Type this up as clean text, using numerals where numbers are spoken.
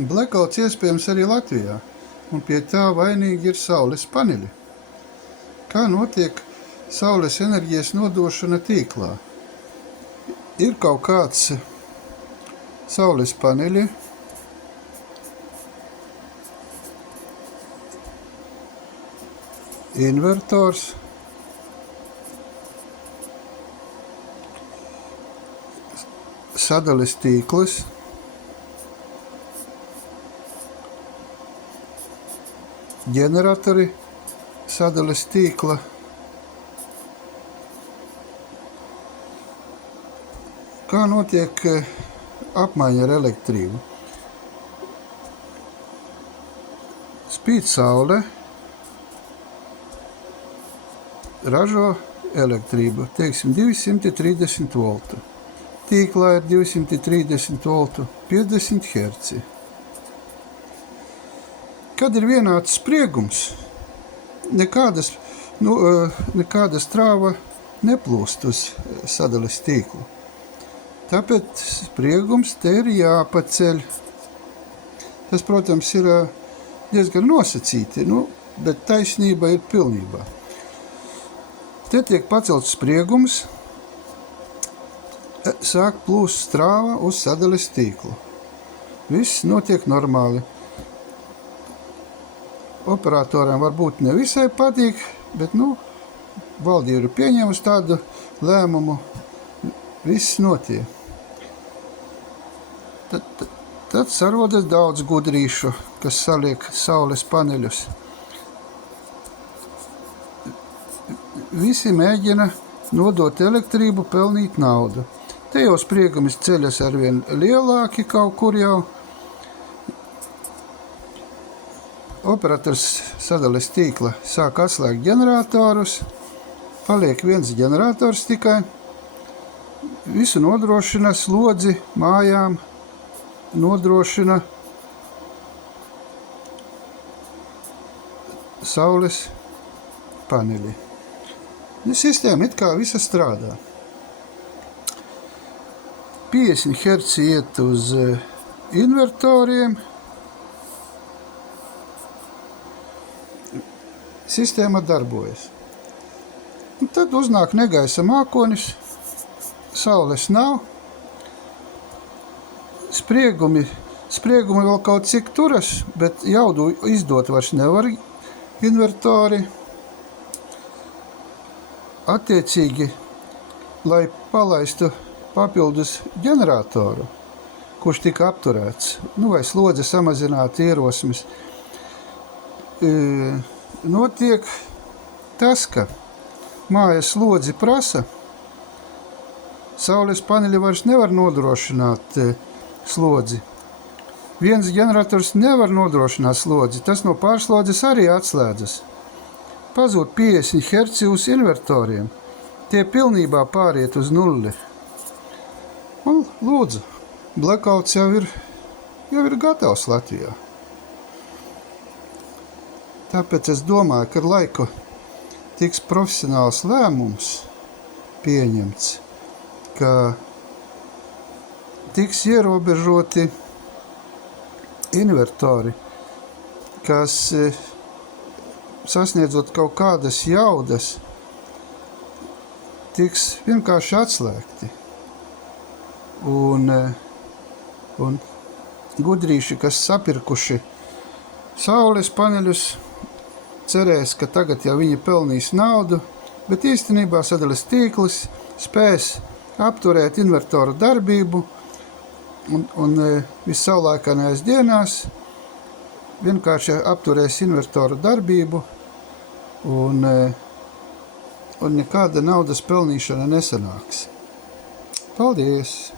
Blackouts iespējams arī Latvijā, un pie tā vainīgi ir saules paneļi. Kā notiek saules enerģijas nodošana tīklā? Ir kaut kāds saules paneļi, invertors, sadales tīkls, ģeneratori sadales tīkla, kā notiek apmaiņa ar elektrību. Spīd saule, ražo elektrību, teiksim, 230 voltu. Tīklā ir 230 voltu, 50 herci. Kad ir vienāds spriegums, nekāda strāva neplūst uz sadales tīklu. Tāpēc spriegums te ir jāpaceļ. Tas, protams, ir diezgan nosacīti, bet taisnība ir pilnībā. Te tiek pacelts spriegums, sāk plūst strāva uz sadales tīklu. Viss notiek normāli. Operatoriem varbūt nevisai patīk, bet, valdība ir pieņēmusi tādu lēmumu, viss notiek. Tad sarodas daudz gudrīšu, kas saliek saules paneļus. Visi mēģina nodot elektrību, pelnīt naudu. Te jau spriegums ceļas arvien lielāki kaut kur jau. Operators sadales tīkla sāk atslēgt ģeneratorus, paliek viens ģenerators tikai, visu nodrošina slodzi mājām, nodrošina saules paneļi. Sistēma it kā visa strādā. 50 herci iet uz invertoriem. Sistēma darbojas. Un tad uznāk negaisa mākonis, saules nav, spriegumi vēl kaut cik turas, bet jaudu izdot vairs nevar invertori. Attiecīgi, lai palaistu papildus ģeneratoru, kurš tika apturēts, vai slodze samazināt ierosmes, notiek tas, ka mājas slodzi prasa, saules paneļi vairs nevar nodrošināt slodzi. Viens ģenerators nevar nodrošināt slodzi, tas no pārslodzes arī atslēdzas. Pazūd 50 herci uz invertoriem, tie pilnībā pāriet uz nulli. Un lūdzu, blackouts jau ir gatavs Latvijā. Tāpēc es domāju, ka ar laiku tiks profesionāls lēmums pieņemts, ka tiks ierobežoti invertori, kas sasniedzot kaut kādas jaudas, tiks vienkārši atslēgti. Un gudrīši, kas sapirkuši saules paneļus, cerēs, ka tagad jau viņi pelnīs naudu, bet īstenībā sadales tīkls spēs apturēt invertoru darbību un vissaulēkākajās dienās vienkārši apturēs invertoru darbību un nekāda naudas pelnīšana nesanāks. Paldies!